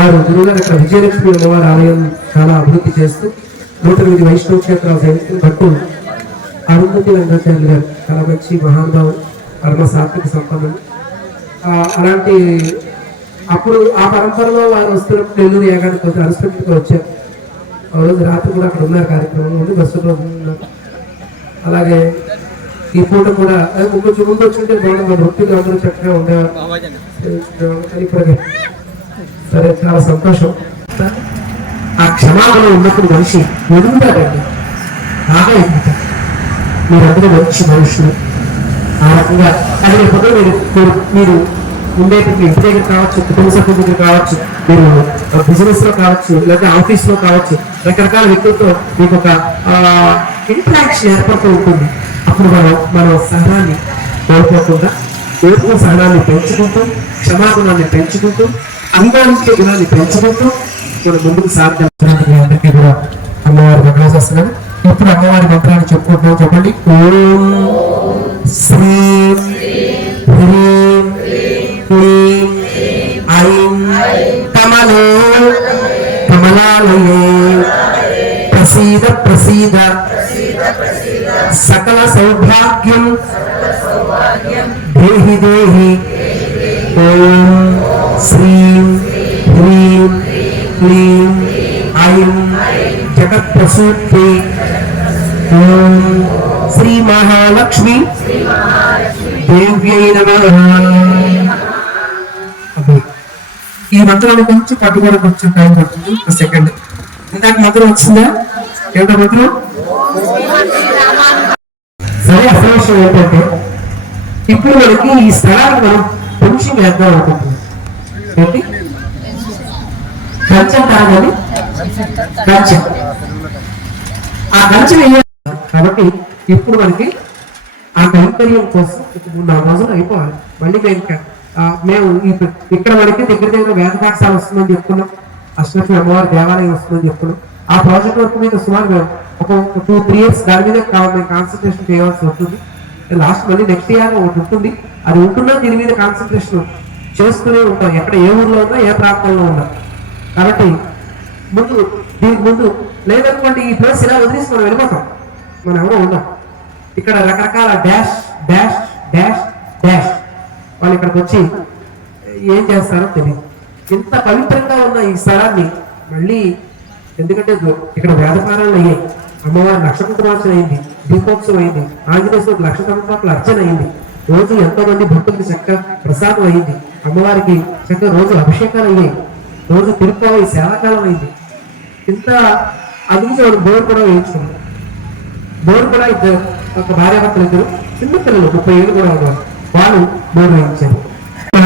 వారు గురువుగారు ఇక్కడ విజయలక్ష్మి అమ్మవారి ఆలయం చాలా అభివృద్ధి చేస్తూ నూట ఎనిమిది వైష్ణవ క్షేత్రాల సైనికులు భట్టు అరుంధతి రంగాచార్యులు గారు చాలా మంచి మహానుభావు పరమ సాత్విక సంపన్నులు. ఆ, అలాంటి అప్పుడు ఆ పరంపరలో వారు వస్తున్నప్పుడు నెల్లూరు యాగానికి కొంచెం అరెస్పెక్ట్గా వచ్చారు. ఆ రోజు రాత్రి కూడా అక్కడ ఉన్నారు కార్యక్రమంలో ఉండి బస్సు రోజు ఉన్నారు. అలాగే ఈ పూట కూడా కొంచెం ముందు వచ్చింటే బాగుంది రొట్టెలు అందరూ చక్కగా ఉండేవారు. ఇప్పుడు సరే చాలా సంతోషం. ఆ క్షమాపణ ఉన్నప్పుడు మనిషి ఎదుగుతాడండి బాగా ఎదుగుతాడు. మీరందరూ మంచి మనుషులు. ఆ రకంగా అది రేపు మీరు మీరు మీరు ఉండేటువంటి ఇంటి దగ్గర కావచ్చు కుటుంబ సభ్యుల దగ్గర కావచ్చు మీరు బిజినెస్లో కావచ్చు లేదా ఆఫీస్లో కావచ్చు రకరకాల వ్యక్తులతో మీకు ఒక ఇంట్రాక్షన్ ఏర్పడుతూ ఉంటుంది. అప్పుడు మనం మన సహనాన్ని కోల్పోకుండా ఓర్పు సహనాన్ని పెంచుకుంటూ క్షమాగుణాన్ని పెంచుకుంటూ అభిమానించే గుణాన్ని పెంచడంతో మనం ముందుకు సాధ్యం అందరికీ కూడా అమ్మవారి మంగళాశాసనాలు ఇప్పుడు అమ్మవారి మంత్రాన్ని చెప్పుకుంటున్నాం చెప్పండి. ఓం శ్రీ హ్రీం క్లీం ఐం కమలో కమలాలయే ప్రసీద ప్రసీద సకల సౌభాగ్యం దేహి దేహి. ఓం శ్రీం హ్రీం క్లీం ఐం జగత్ప్రసూత్రి. ఓం శ్రీ మహాలక్ష్మి దేవ్యై నమ. ఈ మంత్రాన్ని కొంచెం పట్టుబడి కొంచెం టైం పడుతుంది. ఒక సెకండ్. ఇందాక మంత్రం వచ్చిందా? ఏంటో మంత్రం? సరే అసలు ఏంటంటే ఇప్పుడు మనకి ఈ స్థలాన్ని మనం కొంచెం వేద్దాం అనుకుంటున్నాం. ఏంటి? కంచం కాదని కంచం ఆ కంచెం కాబట్టి ఇప్పుడు మనకి ఆ కైంకర్యం కోసం ఇప్పుడు నాలుగు రోజులు అయిపోవాలి. మళ్ళీ మేము ఇంకా- మేము ఇక్కడ మనకి దగ్గర దగ్గర వేద పాఠశాల వస్తుందని చెప్పుకున్నాం అష్టలక్ష్మి అమ్మవారి దేవాలయం వస్తుందని చెప్పుకున్నాం ఆ ప్రాజెక్ట్ వర్క్ మీద సుమారు మేము ఒక టూ త్రీ ఇయర్స్ దాని మీద మేము కాన్సన్ట్రేషన్ చేయవలసి ఉంటుంది. లాస్ట్ మళ్ళీ నెక్స్ట్ ఇయర్ ఒకటి ఉంటుంది. అది ఉంటున్నా దీని మీద కాన్సన్ట్రేషన్ చేస్తూనే ఉంటాం. ఎక్కడ ఏ ఊర్లో ఉన్నా ఏ ప్రాంతంలో ఉన్నా. కాబట్టి ముందు దీనికి ముందు లేదనుకోండి ఈ ప్లేస్ ఇలా వదిలేసి మనం వెళ్ళిపోతాం. మనం ఎవరో ఉందాం ఇక్కడ రకరకాల డాష్ డాష్ డాష్ డాష్ వాళ్ళు ఇక్కడికి వచ్చి ఏం చేస్తారో తెలియదు. ఇంత పవిత్రంగా ఉన్న ఈ స్థలాన్ని మళ్ళీ ఎందుకంటే ఇక్కడ వేదపారాలు అయ్యాయి. అమ్మవారి లక్ష కుంకుమార్చన అయింది దీపోత్సవం అయింది ఆంజనేయ లక్ష సంవత్సరాలు అర్చన అయింది. రోజు ఎంతో మంది భక్తులకి చక్కగా ప్రసాదం అయింది. అమ్మవారికి చక్కగా రోజు అభిషేకాలు అయ్యాయి రోజు తిరుపతి సేవాకాలం అయింది. ఇంత అందుకు మనం బోర్ కూడా వేయించుకున్నాం బోర్ కూడా ఇద్దరు ఒక భార్యాభర్తలు ఇద్దరు చిన్న పిల్లలు ముప్పై ఏళ్ళు కూడా ఉన్నారు. వాళ్ళు బోర్ వేయించారు.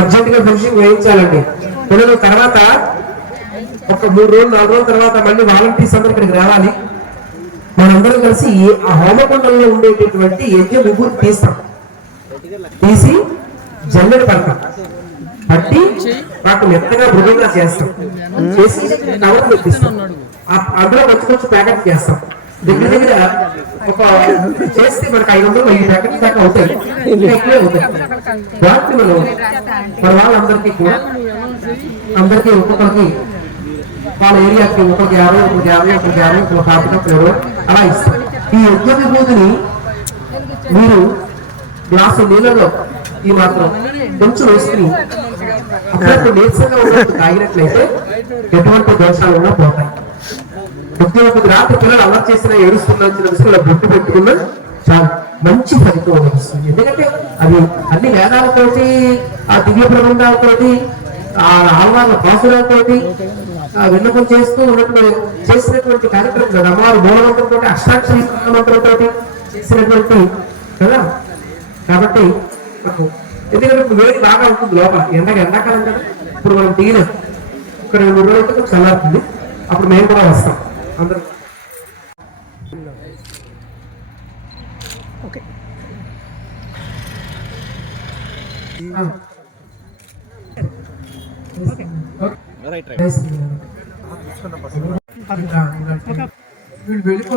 అర్జెంటుగా ఫినిషింగ్ వేయించాలండి. పిల్లలు తర్వాత ఒక మూడు రోజులు నాలుగు రోజుల తర్వాత మళ్ళీ వాలంటీర్స్ అందరూ ఇక్కడికి రావాలి. మనందరం కలిసి ఆ హోమకుండంలో ఉండేటటువంటి యజ్ఞ ముగ్గురు తీస్తాం. తీసి జల్లెడ పడతాం. పట్టి వాటిని మెత్తగా మృగంగా చేస్తాం. చేసి కవర్ ఆ- అందులో కొంచెం కొంచెం ప్యాకెట్ చేస్తాం. దగ్గర దగ్గర ఒక చేస్తే మనకి ఐదు వందలు వెయ్యి ప్యాకెట్స్ దాకా అవుతాయి. ఎక్కువే అవుతాయి. వాటిని మనం మన వాళ్ళందరికీ కూడా అందరికీ ఒక్కొక్కరికి వాళ్ళ ఏరియాకి ఒకరికి యాభై ఒకరికి యాభై ఒకరికి యాభై ఒక పాతిక ఇరవై అలా ఇస్తాం. ఈ యజ్ఞ విభూతిని మీరు గ్లాసు నీళ్ళలో ఈ మాత్రం కొంచెం వేసుకుని అభ్యర్థి నీరసంగా ఉన్నట్టు తాగినట్లయితే ఎటువంటి దోషాలు కూడా పోతాయి. ప్రతి ఒక్క రాత్రి పిల్లలు అలర్ట్ చేసిన ఏడుస్తున్నా చిన్న బొట్టు పెట్టుకున్నా చాలా. మంచి ఫలితం లభిస్తుంది ఎందుకంటే అది అన్ని వేదాలతోటి ఆ దివ్య ప్రబంధాలతోటి ఆ ఆహ్వాన పాసులతోటి విన్నపం చేస్తూ ఉన్నటువంటి చేసినటువంటి కార్యక్రమం అమ్మవారి మూలమంత్రంతో అష్టాక్షరి మంత్రంతో చేసినటువంటి కదా? కాబట్టి నాకు ఎందుకంటే వేడి బాగా ఉంటుంది లోపల ఎండగా ఎండాకాలం కదా ఇప్పుడు మనం తీయలేదు ఇక్కడ రెండు రోజులు అయితే చల్లారుతుంది అప్పుడు మేము కూడా వస్తాం అందరం ఆ. వీళ్ళు వెళ్ళిపో